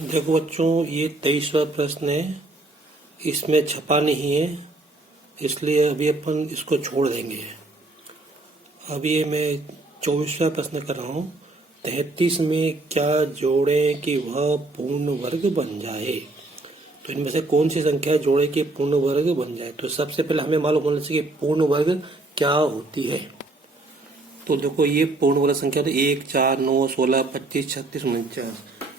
देखो बच्चों, ये 23वां प्रश्न है। इसमें छपा नहीं है, इसलिए अभी अपन इसको छोड़ देंगे। अब ये मैं 24वां प्रश्न कर रहा हूँ। 33 में क्या जोड़ें कि वह पूर्ण वर्ग बन जाए। तो इनमें से कौन सी संख्या जोड़े कि पूर्ण वर्ग बन जाए। तो सबसे पहले हमें मालूम होना चाहिए कि पूर्ण वर्ग क्या होती है। तो देखो, ये पूर्ण वर्ग संख्या तो 1, 4, 9, 16, 25, 36, 49।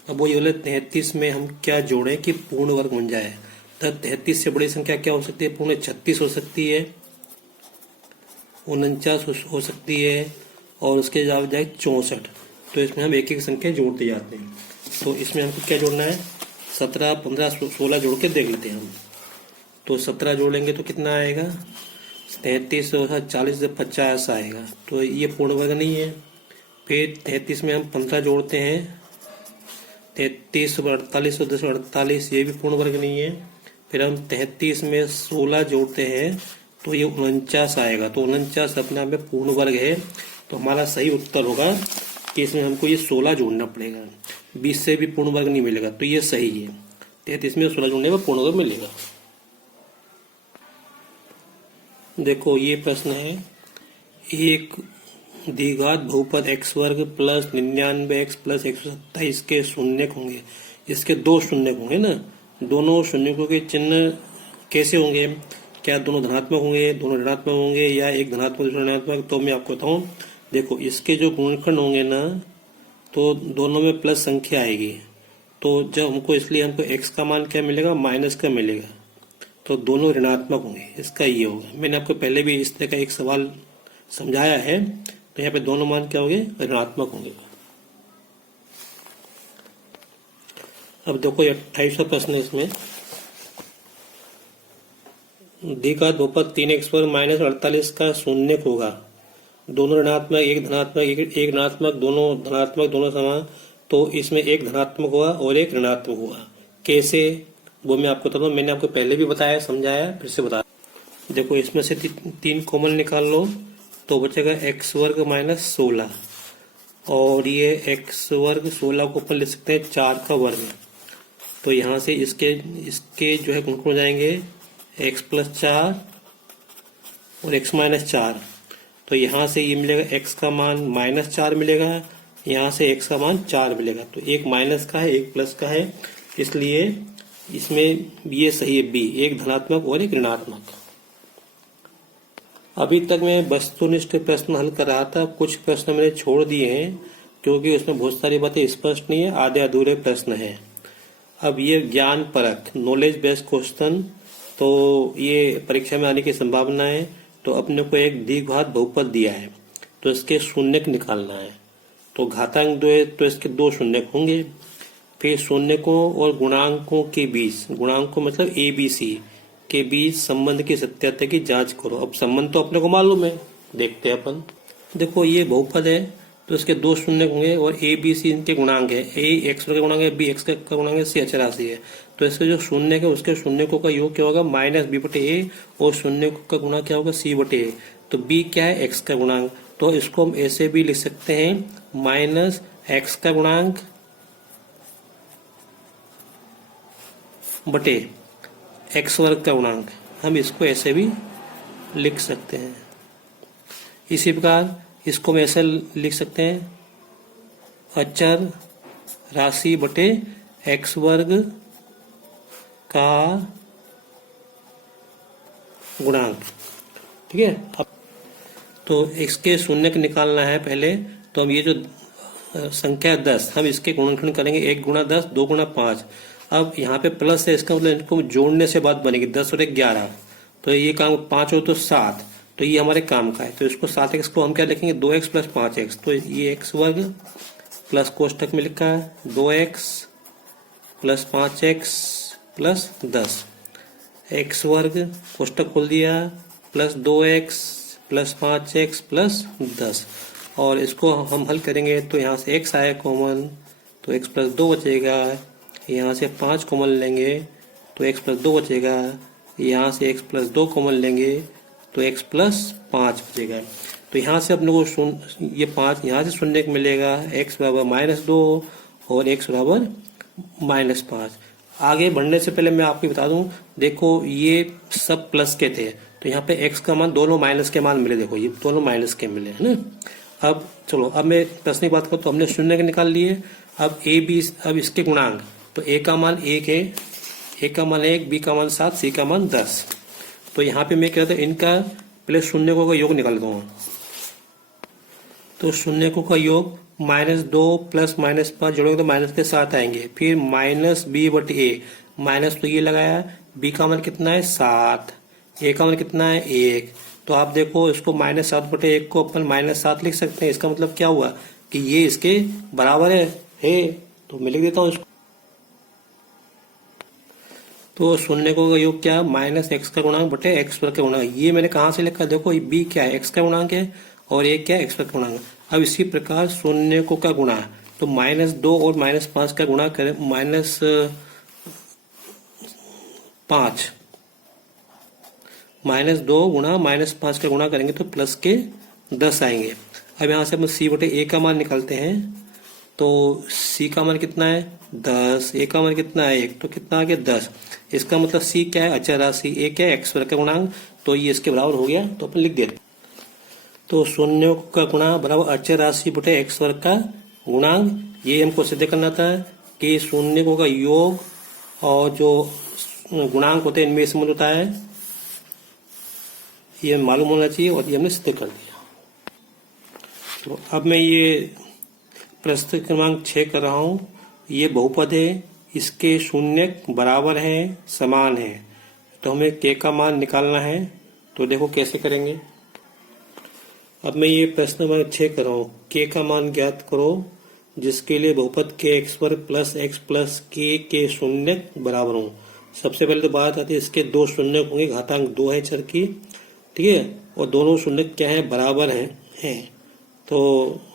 अब वो ये बोले 33 में हम क्या जोड़ें कि पूर्ण वर्ग बन जाए। तो 33 से बड़ी संख्या क्या हो सकती है। पूर्ण 36 हो सकती है, 49 हो सकती है, और उसके जवाब जाए 64। तो इसमें हम एक एक संख्या जोड़ते जाते हैं। तो इसमें हमको क्या जोड़ना है, 17, 15, 16 जोड़ के देख लेते हैं हम। तो 17 जोड़ेंगे तो कितना आएगा, 33 और 40 से 50 आएगा। तो ये पूर्ण वर्ग नहीं है। फिर 33 में हम 15 जोड़ते हैं, 33 और 48 और 10 48, ये भी पूर्ण वर्ग नहीं है। फिर हम 33 में 16 जोड़ते हैं तो ये 49 आएगा। तो 49 अपने आप में पूर्ण वर्ग है। तो हमारा सही उत्तर होगा कि इसमें हमको ये 16 जोड़ना पड़ेगा। 20 से भी पूर्ण वर्ग नहीं मिलेगा, तो ये सही है। 33 में 16 जोड़ने पर पूर्ण वर्ग मिलेगा। देखो, ये प्रश्न है, एक द्विघात बहुपद x वर्ग प्लस 99x प्लस 127 के शून्यक होंगे। इसके दो शून्यक होंगे ना। दोनों शून्यकों के चिन्ह कैसे होंगे, क्या दोनों धनात्मक होंगे, दोनों ऋणात्मक होंगे, या एक धनात्मक दूसरा ऋणात्मक। तो मैं आपको बताऊं, देखो इसके जो गुणनखंड होंगे ना, तो दोनों में प्लस संख्या आएगी। तो जब हमको इसलिए हमको x का मान क्या मिलेगा, माइनस का मिलेगा। तो दोनों ऋणात्मक होंगे, इसका ये होगा। मैंने आपको पहले भी इस तरह का एक सवाल समझाया है। तो यहाँ पे दोनों मान क्या होंगे, ऋणात्मक होंगे। अब देखो, 28वां प्रश्न है। इसमें द्विघात बहुपद 3x वर्ग माइनस 48 का शून्यक होगा। दोनों ऋणात्मक, एक धनात्मक, एक ऋणात्मक, दोनों धनात्मक, दोनों समान। तो इसमें एक धनात्मक हुआ और एक ऋणात्मक हुआ। कैसे, वो मैं आपको बताता हूँ। मैंने आपको पहले भी बताया, समझाया, फिर से बता। देखो, इसमें से 3 कॉमन निकाल लो तो बचेगा x वर्ग माइनस 16। और ये x वर्ग 16 को अपन लिख सकते हैं 4 का वर्ग। तो यहाँ से इसके जो है गुणनखंड हो जाएंगे x प्लस 4 और x माइनस 4। तो यहाँ से ये मिलेगा x का मान माइनस 4 मिलेगा, यहाँ से x का मान 4 मिलेगा। तो एक माइनस का है, एक प्लस का है, इसलिए इसमें ये सही है बी, एक धनात्मक और एक ऋणात्मक। अभी तक मैं वस्तुनिष्ठ प्रश्न हल कर रहा था। कुछ प्रश्न मैंने छोड़ दिए हैं क्योंकि उसमें बहुत सारी बातें स्पष्ट नहीं है, आधे अधूरे प्रश्न हैं। अब ये ज्ञान परक, नॉलेज बेस्ड क्वेश्चन, तो ये परीक्षा में आने की संभावना है। तो अपने को एक द्विघात बहुपद दिया है, तो इसके शून्यक निकालना है। तो घातांक 2 है, तो इसके 2 शून्यक होंगे। फिर शून्यकों और गुणांकों के बीच, गुणांकों मतलब ABC के बीच संबंध की सत्यता की जांच करो। अब संबंध तो अपने को मालूम है, देखते हैं अपन। देखो, ये बहुपद है तो इसके 2 शून्य होंगे और ABC इनके गुणांक है। A x का गुणांक है, B x का गुणांक है, C अचराशि है। तो इसके जो शून्य है उसके शून्यकों का योग क्या होगा, माइनस B बटे A, और शून्य का गुणा क्या होगा, C बटे A। तो B क्या है, x का गुणांक। तो इसको हम ऐसे भी लिख सकते हैं, माइनस x का गुणांक बटे x वर्ग का गुणांक। हम इसको ऐसे भी लिख सकते हैं। इसी प्रकार इसको हम ऐसे लिख सकते हैं, अचर राशि बटे x वर्ग का गुणांक। ठीक है। अब तो इसके शून्यक निकालना है पहले। तो हम ये जो संख्या 10, हम इसके गुणनखंड करेंगे। 1 गुणा 10, 2 गुणा 5। अब यहाँ पे प्लस है, इसका मतलब इनको जोड़ने से बात बनेगी। 10 और 1 11। तो ये काम 5 हो तो 7। तो ये हमारे काम का है। तो इसको 7x को हम क्या लिखेंगे, 2x प्लस 5x। तो ये x वर्ग प्लस कोष्टक में लिखा है 2x plus 5x plus 10। x वर्ग कोष्टक खोल दिया plus 2x plus 5x plus 10। और इसको हम हल करेंगे तो यहाँ से x आया कॉमन, तो x प्लस 2 बचेगा। यहाँ से 5 कॉमन लेंगे तो x प्लस 2 बचेगा। यहाँ से x प्लस 2 कॉमन लेंगे तो x प्लस 5 बचेगा। तो यहाँ से अपने को ये 5 यहाँ से शून्य मिलेगा। x बराबर -2 और x बराबर -5। आगे बढ़ने से पहले मैं आपको बता दूं, देखो ये सब प्लस के थे, तो यहाँ पे x का मान, दोनों माइनस के मान मिले, देखो ये दोनों माइनस के मिले है ना। अब चलो, अब मैं प्रश्न की बात करूँ तो हमने शून्य के निकाल लिए। अब अब इसके गुणांक, तो a का मान 1 है, a का मान 1, b का मान 7, c का मान 10। तो यहाँ पे मैं कह रहा था इनका पहले शून्यकों का योग निकाल दूंगा। तो शून्यकों का योग -2 प्लस -5 जोड़ोगे तो माइनस के 7 आएंगे। फिर -b/a, माइनस तो ये लगाया, b का मान कितना है 7, a का मान कितना है 1। तो आप देखो इसको -7/1 को अपन -7 लिख सकते हैं। इसका मतलब क्या हुआ कि ये इसके बराबर है। तो मैं लिख देता हूँ इसको। तो शून्यकों का योग क्या, -x का गुणांक बटे x वर्ग का गुणांक। ये मैंने कहाँ से लिखा, देखो b क्या है, x का गुणांक है, और a क्या है, x वर्ग का गुणांक। अब इसी प्रकार शून्यकों का गुणा, तो -2 और -5 का गुणा करें, -2 गुणा -5 का गुणा करेंगे तो प्लस के 10 आएंगे। अब यहाँ से हम c/a का मान निकालते हैं। तो c का मान कितना है 10, a का मान कितना है 1, तो कितना आ गया 10। इसका मतलब c क्या है, अचर राशि, a क्या है, x वर्ग का गुणांक, तो ये इसके बराबर हो गया, तो अपन लिख देते। तो शून्यों का गुणा बराबर अचर राशि बटे x वर्ग का गुणांक। ये हमको सिद्ध करना था कि शून्यों का योग और जो गुणांक होते हैं इनमें संबंध होता है, ये मालूम होना चाहिए, और ये हमने सिद्ध कर दिया। तो अब मैं ये प्रश्न क्रमांक 6 कर रहा हूँ। ये बहुपद है, इसके शून्य बराबर है, समान है, तो हमें k का मान निकालना है। तो देखो कैसे करेंगे। अब मैं ये प्रश्न नंबर 6 कर रहा हूँ, k का मान ज्ञात करो जिसके लिए बहुपद kx वर्ग प्लस x प्लस k के शून्य बराबर हो। सबसे पहले तो बात आती है, इसके दो शून्य होंगे, घातांक 2 है चर की, ठीक है, और दोनों शून्य क्या है, बराबर हैं। तो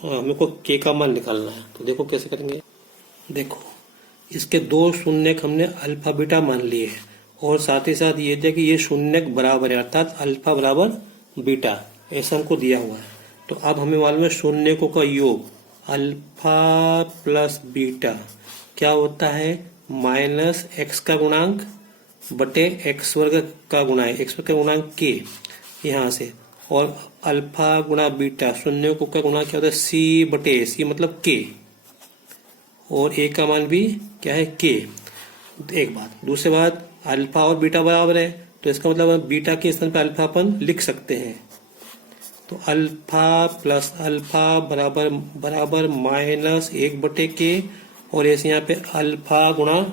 हमको k का मान निकालना है। तो देखो कैसे करेंगे। देखो इसके दो शून्य हमने अल्फा बीटा मान लिए हैं, और साथ ही साथ ये दिया कि ये शून्य बराबर है, अर्थात अल्फा बराबर बीटा, ऐसा हमको दिया हुआ है। तो अब हमें मालूम है शून्यकों का योग अल्फा प्लस बीटा क्या होता है, -x का गुणांक बटे x वर्ग का गुणा है, x वर्ग का गुणांक k यहाँ से, और अल्फा गुणा बीटा शून्यकों का गुणा क्या होता है, c/c मतलब k, और a का मान भी क्या है k। एक बात, दूसरी बात, अल्फा और बीटा बराबर है, तो इसका मतलब बीटा के स्थान पर अल्फा अपन लिख सकते हैं। तो अल्फा प्लस अल्फा बराबर -1/k, और ऐसे यहाँ पे अल्फा गुणा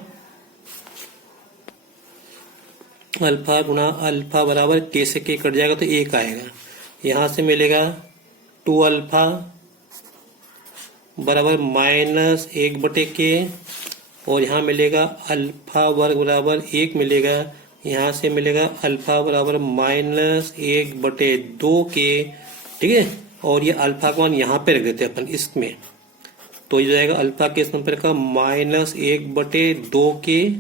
अल्फा बराबर k से k कट जाएगा तो 1 आएगा। यहाँ से मिलेगा 2 अल्फा बराबर -1/k, और यहाँ मिलेगा अल्फा वर्ग बराबर 1 मिलेगा। यहाँ से मिलेगा अल्फा बराबर -1/2k, ठीक है, और ये अल्फा का मान यहाँ पे रख देते हैं अपन इसमें। तो ये जाएगा अल्फा के संपर्क का -1/2k,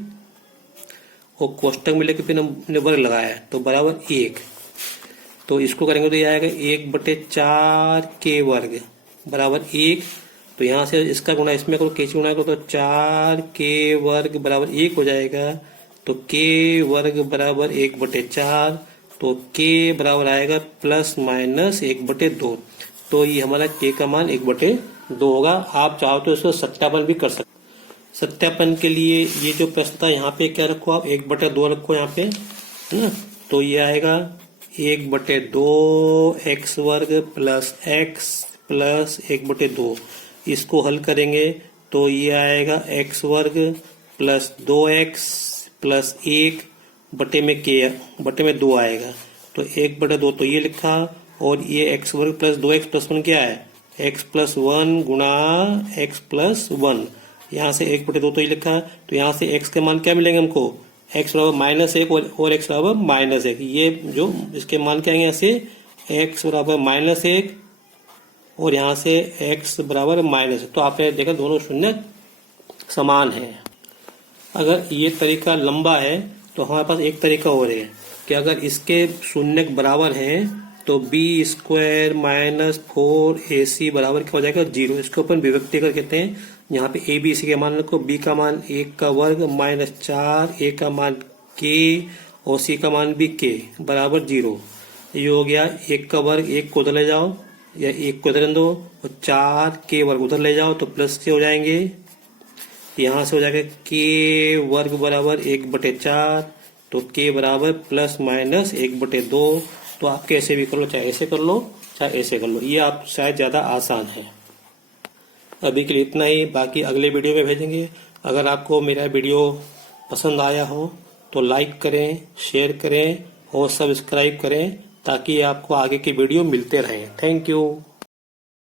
और कोष्टक में लेकर फिर हमने वर्ग लगाया है तो बराबर 1। तो इसको करेंगे तो ये आएगा 1/4k वर्ग बराबर 1। तो यहाँ से इसका गुणा इसमें करो, कैसे गुणा करो, तो 4k वर्ग बराबर 1 हो जाएगा। तो k वर्ग बराबर 1/4, तो k बराबर आएगा ±1/2। तो ये हमारा k का मान 1/2 होगा। आप चाहो तो इसको सत्यापन भी कर सकते। सत्यापन के लिए ये जो प्रश्न था यहाँ पे क्या रखो, आप 1/2 रखो यहाँ पे, है ना। तो ये आएगा 1/2 x वर्ग प्लस x प्लस 1/2। इसको हल करेंगे तो ये आएगा x वर्ग प्लस 2x प्लस 1 बटे में k बटे में 2 आएगा। तो 1/2 तो ये लिखा, और ये x वर्ग प्लस 2x प्लस 1 क्या है, x प्लस 1 गुणा x प्लस 1। यहाँ से 1/2 तो ये लिखा, तो यहाँ से x के मान क्या मिलेंगे हमको, x बराबर -1 और x बराबर -1। ये जो इसके मान क्या आएंगे, यहाँ से x बराबर -1 और यहाँ से x बराबर -1। तो आपने देखा दोनों शून्य समान है। अगर ये तरीका लंबा है तो हमारे पास एक तरीका और है कि अगर इसके शून्य बराबर हैं तो b² - 4ac बराबर क्या हो जाएगा 0। इसको अपन विभक्ति कर कहते हैं, यहाँ पे ए बी सी के मान रखो, बी का मान 1 का वर्ग माइनस 4, ए का मान के और सी का मान भी के बराबर 0। ये हो गया 1 का वर्ग, 1 को उधर ले जाओ या 1 को इधर दो और 4 के वर्ग उधर ले जाओ तो प्लस के हो जाएंगे। यहाँ से हो जाएगा के वर्ग बराबर 1/4, तो के बराबर प्लस माइनस 1/2। तो आप कैसे भी कर लो, चाहे ऐसे कर लो चाहे ऐसे कर लो, ये आप शायद ज़्यादा आसान है। अभी के लिए इतना ही, बाकी अगले वीडियो में भेजेंगे। अगर आपको मेरा वीडियो पसंद आया हो तो लाइक करें, शेयर करें और सब्सक्राइब करें ताकि आपको आगे के वीडियो मिलते रहें। Thank you.